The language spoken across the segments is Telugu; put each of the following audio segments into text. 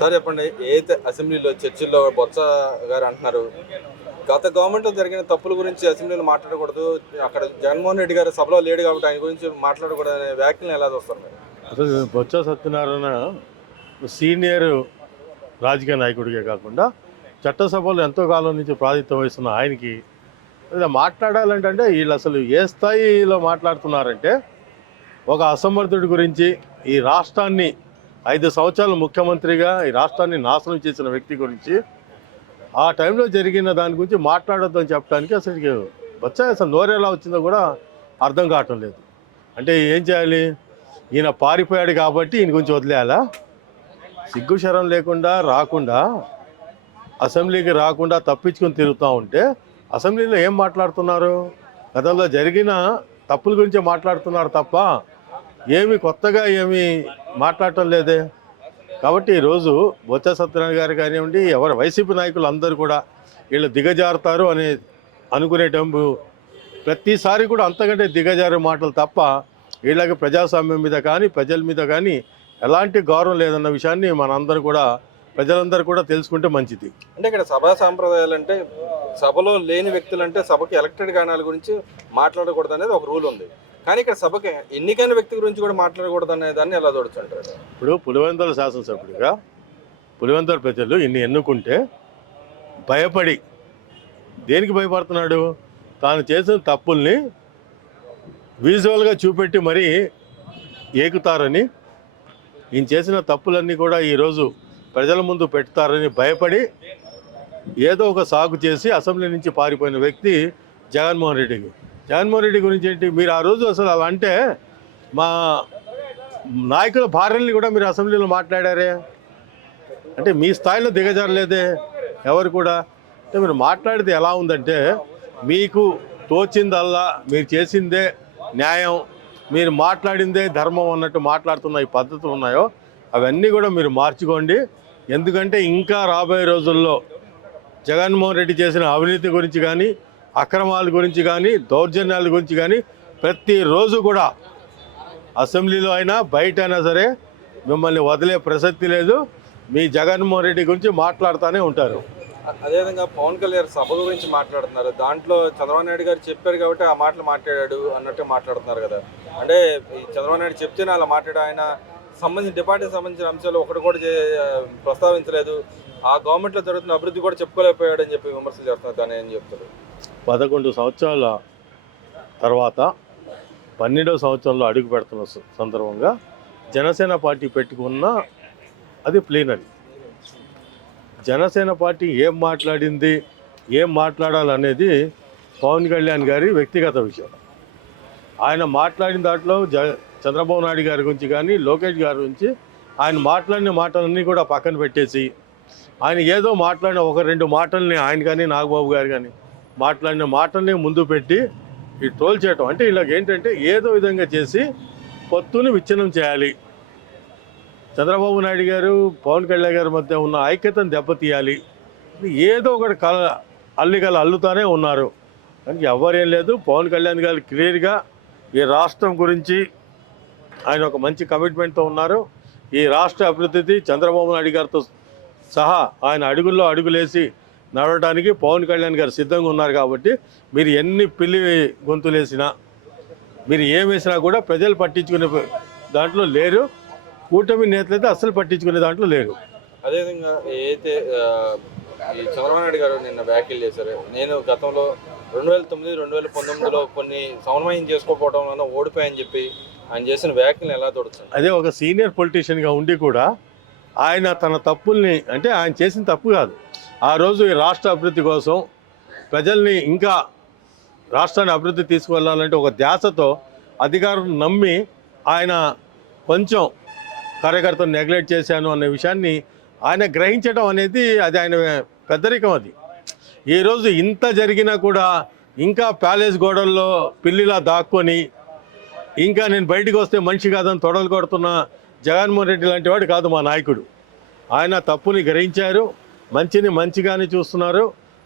సార్ చెప్పండి, ఏదైతే అసెంబ్లీలో చర్చిల్లో బొత్స గారు అంటున్నారు, గత గవర్నమెంట్లో జరిగిన తప్పుల గురించి అసెంబ్లీలో మాట్లాడకూడదు, అక్కడ జగన్మోహన్ రెడ్డి గారు సభలో లేడు కాబట్టి ఆయన గురించి మాట్లాడకూడదు అనే వ్యాఖ్యలను ఎలా చూస్తారు మీరు? అసలు బొత్స సత్యనారాయణ సీనియర్ రాజకీయ నాయకుడికే కాకుండా చట్టసభలో ఎంతో కాలం నుంచి ప్రాతినిధ్యం వహిస్తున్న ఆయనకి ఇలా మాట్లాడాలంటే వీళ్ళు అసలు ఏ స్థాయిలో మాట్లాడుతున్నారంటే, ఒక అసమర్థుడి గురించి, ఈ రాష్ట్రాన్ని 5 సంవత్సరాలు ముఖ్యమంత్రిగా ఈ రాష్ట్రాన్ని నాశనం చేసిన వ్యక్తి గురించి ఆ టైంలో జరిగిన దాని గురించి మాట్లాడొద్దని చెప్పడానికి అసలు నోరు ఎలా వచ్చిందో కూడా అర్థం కావటం లేదు. అంటే ఏం చేయాలి? ఈయన పారిపోయాడు కాబట్టి ఈయన గురించి వదిలేయాలా? సిగ్గు శరం లేకుండా రాకుండా, అసెంబ్లీకి రాకుండా తప్పించుకొని తిరుగుతూ ఉంటే అసెంబ్లీలో ఏం మాట్లాడుతున్నారు? గతంలో జరిగిన తప్పుల గురించి మాట్లాడుతున్నారు తప్ప ఏమి కొత్తగా ఏమి మాట్లాడటం లేదే. కాబట్టి ఈరోజు బొత్స సత్యనారాయణ గారు కానివ్వండి, ఎవరు వైసీపీ నాయకులు అందరూ కూడా వీళ్ళు దిగజారుతారు అని అనుకునేటప్పుడు ప్రతిసారి కూడా అంతకంటే దిగజారే మాటలు తప్ప వీళ్ళకి ప్రజాస్వామ్యం మీద కానీ ప్రజల మీద కానీ ఎలాంటి గౌరవం లేదన్న విషయాన్ని మనందరూ కూడా, ప్రజలందరూ కూడా తెలుసుకుంటే మంచిది. అంటే ఇక్కడ సభా సాంప్రదాయాలు అంటే, సభలో లేని వ్యక్తులు అంటే సభకి ఎలక్టెడ్ గానాల గురించి మాట్లాడకూడదు అనేది ఒక రూల్ ఉంది. కానీ ఇక్కడ సభకి ఎన్నికైన వ్యక్తి గురించి కూడా మాట్లాడకూడదు అనే దాన్ని ఎలా చూడొచ్చు? ఇప్పుడు పులివెందుల శాసనసభ్యుడిగా పులివెందుల ప్రజలు ఇన్ని ఎన్నుకుంటే భయపడి, దేనికి భయపడుతున్నాడు? తాను చేసిన తప్పుల్ని విజువల్గా చూపెట్టి మరీ ఏకుతారని, ఈయన చేసిన తప్పులన్నీ కూడా ఈరోజు ప్రజల ముందు పెడతారని భయపడి ఏదో ఒక సాగు చేసి అసెంబ్లీ నుంచి పారిపోయిన వ్యక్తి జగన్మోహన్ రెడ్డి గురించి ఏంటి? మీరు ఆ రోజు అసలు అలా అంటే మా నాయకుల భార్యల్ని కూడా మీరు అసెంబ్లీలో మాట్లాడారే. అంటే మీ స్థాయిలో దిగజారలేదే ఎవరు కూడా. అంటే మీరు మాట్లాడితే ఎలా ఉందంటే, మీకు తోచిందల్లా మీరు చేసిందే న్యాయం, మీరు మాట్లాడిందే ధర్మం అన్నట్టు మాట్లాడుతున్న ఈ పద్ధతులు ఉన్నాయో అవన్నీ కూడా మీరు మార్చుకోండి. ఎందుకంటే ఇంకా రాబోయే రోజుల్లో జగన్మోహన్ రెడ్డి చేసిన అవినీతి గురించి కానీ, అక్రమాల గురించి కానీ, దౌర్జన్యాల గురించి కానీ ప్రతిరోజు కూడా అసెంబ్లీలో అయినా బయట అయినా సరే మిమ్మల్ని వదిలే ప్రసక్తి లేదు. మీ జగన్మోహన్ రెడ్డి గురించి మాట్లాడుతూనే ఉంటారు. అదేవిధంగా పవన్ కళ్యాణ్ సభ గురించి మాట్లాడుతున్నారు, దాంట్లో చంద్రబాబు నాయుడు గారు చెప్పారు కాబట్టి ఆ మాటలు మాట్లాడాడు అన్నట్టు మాట్లాడుతున్నారు కదా. అంటే ఈ చంద్రబాబు నాయుడు చెప్తేనే అలా మాట్లాడు, ఆయన డిపార్ట్మెంట్ సంబంధించిన అంశాలు ఒకటి కూడా ప్రస్తావించలేదు, ఆ గవర్నమెంట్లో జరుగుతున్న అభివృద్ధి కూడా చెప్పుకోలేకపోయాడు అని చెప్పి విమర్శలు చేస్తున్నారు. దాన్ని ఏం చెప్తారు? 11 సంవత్సరాల తర్వాత 12వ సంవత్సరంలో అడుగు పెడుతున్న సందర్భంగా జనసేన పార్టీ పెట్టుకున్న అది ప్లీనరీ. జనసేన పార్టీ ఏం మాట్లాడింది, ఏం మాట్లాడాలనేది పవన్ కళ్యాణ్ గారి వ్యక్తిగత విషయం. ఆయన మాట్లాడిన దాంట్లో చంద్రబాబు నాయుడు గారి గురించి కానీ, లోకేష్ గారి గురించి ఆయన మాట్లాడిన మాటలన్నీ కూడా పక్కన పెట్టేసి, ఆయన ఏదో మాట్లాడిన 1-2 మాటల్ని ఆయన కానీ నాగబాబు గారు కానీ మాట్లాడిన మాటల్ని ముందు పెట్టి ఈ ట్రోల్ చేయటం. అంటే ఇలాగ ఏంటంటే ఏదో విధంగా చేసి పొత్తుని విచ్ఛిన్నం చేయాలి, చంద్రబాబు నాయుడు గారు పవన్ కళ్యాణ్ గారి మధ్య ఉన్న ఐక్యతను దెబ్బతీయాలి, ఏదో ఒకటి అల్లుతానే ఉన్నారు. కానీ ఎవరేం లేదు. పవన్ కళ్యాణ్ గారు క్లియర్గా ఈ రాష్ట్రం గురించి ఆయన ఒక మంచి కమిట్మెంట్తో ఉన్నారు. ఈ రాష్ట్ర అభివృద్ధికి చంద్రబాబు నాయుడు గారితో సహా ఆయన అడుగుల్లో అడుగులేసి నడవడానికి పవన్ కళ్యాణ్ గారు సిద్ధంగా ఉన్నారు. కాబట్టి మీరు ఎన్ని పిల్లి గొంతులు వేసినా, మీరు ఏం వేసినా కూడా ప్రజలు పట్టించుకునే దాంట్లో లేరు. కూటమి నేతలైతే అస్సలు పట్టించుకునే దాంట్లో లేరు. అదేవిధంగా ఏదైతే ఈ చంద్రబాబు నాయుడు గారు నిన్న వ్యాఖ్యలు చేశారు, నేను గతంలో 2009, 2019లో కొన్ని సమన్వయం చేసుకోకపోవడం వల్ల ఓడిపోయాయని చెప్పి ఆయన చేసిన వ్యాఖ్యలను ఎలా చూడొచ్చు? అదే ఒక సీనియర్ పొలిటీషియన్గా ఉండి కూడా ఆయన తన తప్పుల్ని, అంటే ఆయన చేసిన తప్పు కాదు, ఆ రోజు ఈ రాష్ట్ర అభివృద్ధి కోసం ప్రజల్ని ఇంకా రాష్ట్రాన్ని అభివృద్ధి తీసుకువెళ్ళాలంటే ఒక ధ్యాసతో అధికారులు నమ్మి ఆయన కొంచెం కార్యకర్తను నెగ్లెక్ట్ చేశాను అనే విషయాన్ని ఆయన గ్రహించడం అనేది అది ఆయన పెద్దరికం. అది ఈరోజు ఇంత జరిగినా కూడా ఇంకా ప్యాలెస్ గోడల్లో పిల్లిలా దాక్కొని ఇంకా నేను బయటికి వస్తే మనిషి కాదని తొడలు కొడుతున్న జగన్మోహన్ రెడ్డి లాంటి వాడు కాదు మా నాయకుడు. ఆయన తప్పుని గ్రహించారు, మంచిని మంచిగానే చూస్తున్నారు.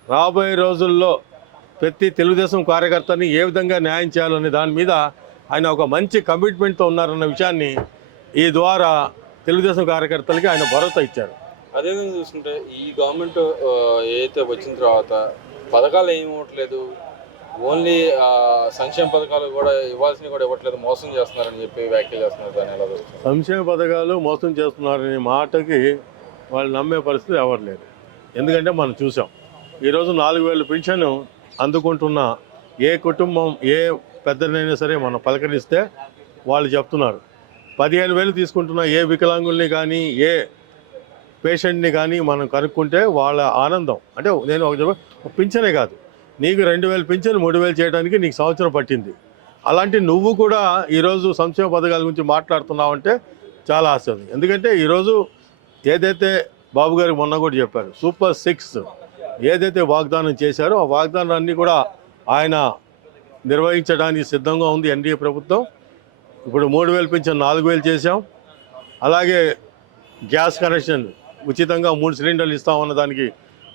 రాబోయే రోజుల్లో ప్రతి తెలుగుదేశం కార్యకర్తని ఏ విధంగా న్యాయం చేయాలనే దాని మీద ఆయన ఒక మంచి కమిట్మెంట్తో ఉన్నారన్న విషయాన్ని ఈ ద్వారా తెలుగుదేశం కార్యకర్తలకి ఆయన భరోసా ఇచ్చారు. అదేవిధంగా చూసుకుంటే ఈ గవర్నమెంట్ ఏదైతే వచ్చిన తర్వాత పథకాలు ఏమి ఇవ్వట్లేదు, ఓన్లీ సంక్షేమ పథకాలు కూడా ఇవ్వాల్సినవి కూడా ఇవ్వట్లేదు, మోసం చేస్తున్నారని చెప్పి వ్యాఖ్యలు చేస్తున్నారు. దాన్ని ఎలా చూస్తారు? సంక్షేమ పథకాలు మోసం చేస్తున్నారనే మాటకి వాళ్ళు నమ్మే పరిస్థితి ఎవరు లేరు. ఎందుకంటే మనం చూసాం ఈరోజు 4,000 పింఛను అందుకుంటున్న ఏ కుటుంబం ఏ పెద్దనైనా సరే మనం పలకరిస్తే వాళ్ళు చెప్తున్నారు 15,000 తీసుకుంటున్న ఏ వికలాంగుల్ని కానీ ఏ పేషెంట్ని కానీ మనం కనుక్కుంటే వాళ్ళ ఆనందం అంటే నేను ఒక పింఛనే కాదు, నీకు 2,000 పింఛను 3,000 చేయడానికి నీకు సంవత్సరం పట్టింది. అలాంటి నువ్వు కూడా ఈరోజు సంక్షేమ పథకాల గురించి మాట్లాడుతున్నావంటే చాలా ఆశ్చర్యం. ఎందుకంటే ఈరోజు ఏదైతే బాబు గారికి మొన్న కూడా చెప్పారు సూపర్ 6 ఏదైతే వాగ్దానం చేశారో ఆ వాగ్దానాన్ని కూడా ఆయన నిర్వహించడానికి సిద్ధంగా ఉంది ఎన్డీఏ ప్రభుత్వం. ఇప్పుడు 3,000 పింఛన్ 4,000 చేశాం. అలాగే గ్యాస్ కనెక్షన్ ఉచితంగా 3 సిలిండర్లు ఇస్తామన్న దానికి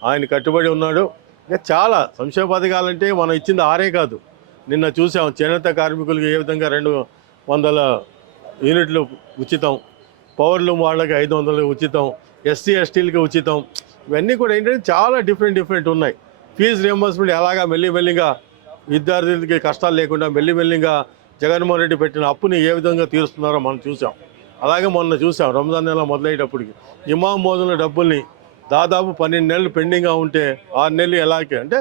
ఆయన కట్టుబడి ఉన్నాడు. ఇంకా చాలా సంక్షేమ పథకాలంటే మనం ఇచ్చింది 6 కాదు. నిన్న చూసాం చేనేత కార్మికులకి ఏ విధంగా 200 యూనిట్లు ఉచితం, పవర్లూమ్ వాళ్ళకి 500 ఉచితం, ఎస్సీ ఎస్టీలకి ఉచితం. ఇవన్నీ కూడా ఏంటంటే చాలా డిఫరెంట్ ఉన్నాయి. ఫీజు రియంబర్స్మెంట్ ఎలాగా మెల్లిమెల్లిగా విద్యార్థులకి కష్టాలు లేకుండా మెల్లిమెల్లిగా జగన్మోహన్ రెడ్డి పెట్టిన అప్పుని ఏ విధంగా తీరుస్తున్నారో మనం చూసాం. అలాగే మొన్న చూసాం రంజాన్ నెల మొదలయ్యేటప్పటికి ఇమాం మోదుల డబ్బుల్ని దాదాపు 12 నెలలు పెండింగ్గా ఉంటే 6 నెలలు ఎలాగే అంటే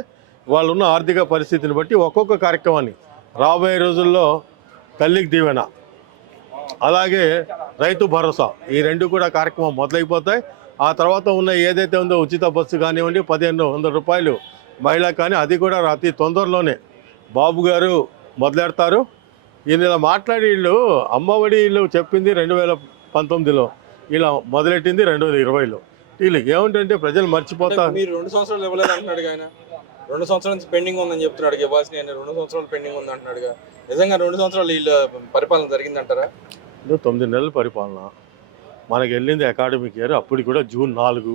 వాళ్ళు ఉన్న ఆర్థిక పరిస్థితిని బట్టి ఒక్కొక్క కార్యక్రమాన్ని రాబోయే రోజుల్లో తల్లికి దీవెన అలాగే రైతు భరోసా ఈ 2 కూడా కార్యక్రమం మొదలైపోతాయి. ఆ తర్వాత ఉన్న ఏదైతే ఉందో ఉచిత బస్సు కానివ్వండి 1,500 రూపాయలు మహిళకు కానీ అది కూడా అతి తొందరలోనే బాబు గారు మొదలెడతారు. ఈయన ఇలా మాట్లాడి వీళ్ళు అమ్మఒడి వీళ్ళు చెప్పింది 2019లో, ఇలా మొదలెట్టింది 2020లో. వీళ్ళు ఏమిటంటే ప్రజలు మర్చిపోతారు. మీరు 2 సంవత్సరాలు ఇవ్వలేదు అంటున్నాడు ఆయన, 2 సంవత్సరాల నుంచి పెండింగ్ ఉందని చెప్తున్నాడు. ఇవ్వాల్సిన 2 సంవత్సరాలు పెండింగ్ ఉంది అంటున్నాడుగా. నిజంగా 2 సంవత్సరాలు వీళ్ళ పరిపాలన జరిగిందంటారా? 9 నెలల పరిపాలన మనకి వెళ్ళింది అకాడమిక్ ఇయర్, అప్పటికి కూడా జూన్ 4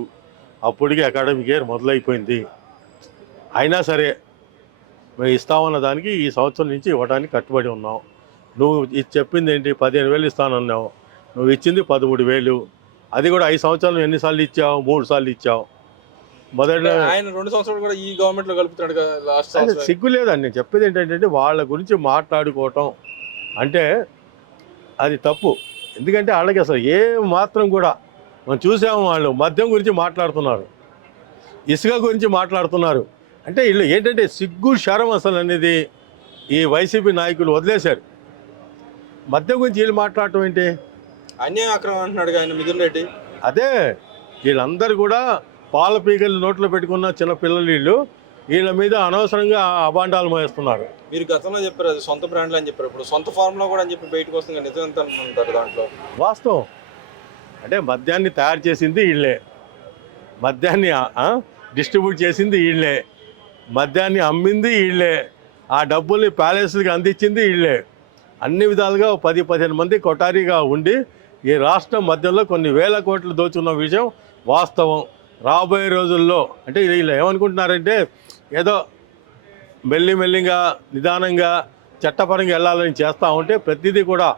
అప్పటికి అకాడమిక్ ఇయర్ మొదలైపోయింది. అయినా సరే మేము ఇస్తామన్న దానికి ఈ సంవత్సరం నుంచి ఇవ్వడానికి కట్టుబడి ఉన్నాం. నువ్వు ఇది చెప్పింది ఏంటి 15,000 ఇస్తానన్నావు, నువ్వు ఇచ్చింది 13,000. అది కూడా 5 సంవత్సరాలు ఎన్నిసార్లు ఇచ్చావు? 3 సార్లు ఇచ్చావు. మొదట ఆయన 2 సంవత్సరాలు కూడా ఈ గవర్నమెంట్లో కలుపుతున్నాడు కదా లాస్ట్. సిగ్గు లేదండి. నేను చెప్పేది ఏంటంటే వాళ్ళ గురించి మాట్లాడుకోవటం అంటే అది తప్పు. ఎందుకంటే వాళ్ళకి అసలు ఏ మాత్రం కూడా మనం చూసాము, వాళ్ళు మద్యం గురించి మాట్లాడుతున్నారు, ఇసుక గురించి మాట్లాడుతున్నారు. అంటే వీళ్ళు ఏంటంటే సిగ్గు శరం అసలు అనేది ఈ వైసీపీ నాయకులు వదిలేశారు. మద్యం గురించి వీళ్ళు మాట్లాడటం ఏంటి? అన్యాయం అక్రమం అంటున్నాడు ఆయన మిథున్ రెడ్డి. అదే వీళ్ళందరూ కూడా పాల పీకలు నోట్లో పెట్టుకున్న చిన్న పిల్లలు వీళ్ళ మీద అనవసరంగా అబాండాలు మోస్తున్నారు. మీరు గతంలో చెప్పారు అది సొంత బ్రాండ్లు అని చెప్పారు, ఇప్పుడు సొంత ఫార్ములా కూడా అని చెప్పి బయటకు వస్తుంది. నిజం ఎంత అంటారు దాంట్లో? వాస్తవం అంటే మద్యాన్ని తయారు చేసింది వీళ్ళే, మద్యాన్ని డిస్ట్రిబ్యూట్ చేసింది వీళ్ళే, మద్యాన్ని అమ్మింది వీళ్ళే, ఆ డబ్బుల్ని ప్యాలెస్లకి అందించింది వీళ్ళే. అన్ని విధాలుగా 10-15 మంది కొటారీగా ఉండి ఈ రాష్ట్రం మధ్యలో కొన్ని వేల కోట్లు దోచున్న విషయం వాస్తవం. రాబోయే రోజుల్లో అంటే వీళ్ళు ఏమనుకుంటున్నారంటే ఏదో మెల్లిమెల్లిగా నిదానంగా చట్టపరంగా వెళ్ళాలని చేస్తూ ఉంటే ప్రతిదీ కూడా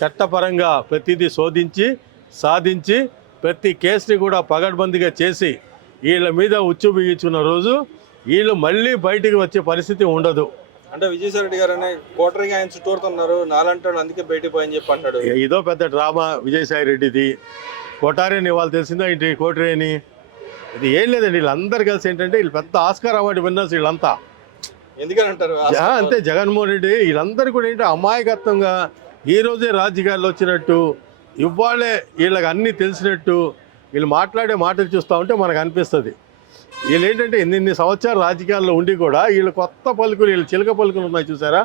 చట్టపరంగా ప్రతిదీ శోధించి సాధించి ప్రతి కేసుని కూడా పగడ్బందీగా చేసి వీళ్ళ మీద ఉచ్చు బిగించుకున్న రోజు వీళ్ళు మళ్ళీ బయటికి వచ్చే పరిస్థితి ఉండదు. అంటే విజయసాయి రెడ్డి గారు అనే కోటరీగా ఆయన చుట్టూరుతున్నారు, నాలంటాడు అందుకే బయటికి పోయని చెప్పి అంటాడు. ఇదో పెద్ద డ్రామా విజయసాయి రెడ్డిది. కోటారీని వాళ్ళు తెలిసిందా ఇంటి కోటరీ అని? ఇది ఏం లేదండి. వీళ్ళందరూ కలిసి ఏంటంటే వీళ్ళు పెద్ద ఆస్కార్ అవార్డు విన్నర్స్ వీళ్ళంతా. ఎందుకని అంటారు? అంతే జగన్మోహన్ రెడ్డి వీళ్ళందరూ కూడా ఏంటంటే అమాయకత్వంగా ఈరోజే రాజకీయాల్లో వచ్చినట్టు ఇవాళే వీళ్ళకి అన్నీ తెలిసినట్టు వీళ్ళు మాట్లాడే మాటలు చూస్తూ ఉంటే మనకు అనిపిస్తుంది. వీళ్ళు ఏంటంటే ఎన్ని సంవత్సరాలు రాజకీయాల్లో ఉండి కూడా వీళ్ళు కొత్త పలుకులు, వీళ్ళు చిలక పలుకులు ఉన్నాయి చూసారా,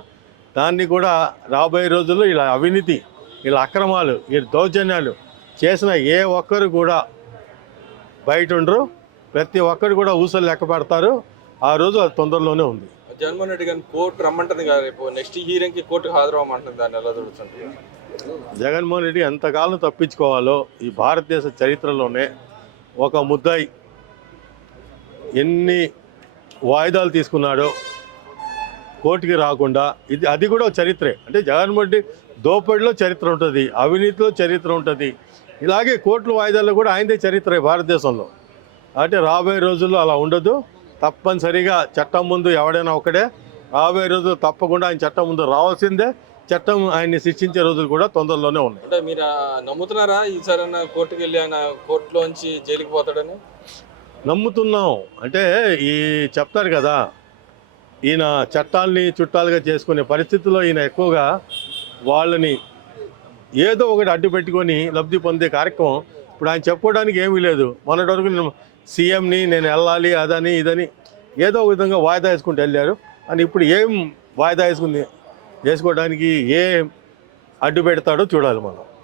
దాన్ని కూడా రాబోయే రోజుల్లో వీళ్ళ అవినీతి, వీళ్ళ అక్రమాలు, వీళ్ళ దౌర్జన్యాలు చేసిన ఏ ఒక్కరు కూడా బయట ఉండరు. ప్రతి ఒక్కరు కూడా ఊసలు లెక్క పెడతారు. ఆ రోజు అది తొందరలోనే ఉంది. జగన్మోహన్ రెడ్డి గారిని కోర్టు రమ్మంటుంది కదా రేపు, నెక్స్ట్ హీరింగ్కి కోర్టుకు హాజరవ్వమంటుంది. దాన్ని ఎలా చూడుతుంది? జగన్మోహన్ రెడ్డి ఎంతకాలం తప్పించుకోవాలో ఈ భారతదేశ చరిత్రలోనే ఒక ముద్దాయి ఎన్ని వాయిదాలు తీసుకున్నాడో కోర్టుకి రాకుండా, అది కూడా చరిత్రే. అంటే జగన్మోహన్ రెడ్డి దోపిడీలో చరిత్ర ఉంటుంది, అవినీతిలో చరిత్ర ఉంటుంది, ఇలాగే కోర్టుల వాయిదాల్లో కూడా ఆయనదే చరిత్ర ఈ భారతదేశంలో. అంటే రాబోయే రోజుల్లో అలా ఉండదు. తప్పనిసరిగా చట్టం ముందు ఎవడైనా ఒకడే. రాబోయే రోజులు తప్పకుండా ఆయన చట్టం ముందు రావాల్సిందే. చట్టం ఆయన్ని శిక్షించే రోజులు కూడా తొందరలోనే ఉన్నాయి. అంటే మీరు నమ్ముతున్నారా ఈసారి కోర్టుకు వెళ్ళి ఆయన కోర్టులోంచి జైలుకి పోతాడని? నమ్ముతున్నాం. అంటే ఈ చెప్తారు కదా, ఈయన చట్టాలని చుట్టాలుగా చేసుకునే పరిస్థితుల్లో ఈయన ఎక్కువగా వాళ్ళని ఏదో ఒకటి అడ్డు పెట్టుకొని లబ్ధి పొందే కార్యక్రమం ఇప్పుడు ఆయన చెప్పుకోవడానికి ఏమీ లేదు. మొన్నటి వరకు నేను సీఎంని, నేను వెళ్ళాలి అదని ఇదని ఏదో ఒక విధంగా వాయిదా వేసుకుంటూ వెళ్ళారు. అని ఇప్పుడు ఏం వాయిదా వేసుకోవడానికి ఏ అడ్డు పెడతాడో చూడాలి మనం.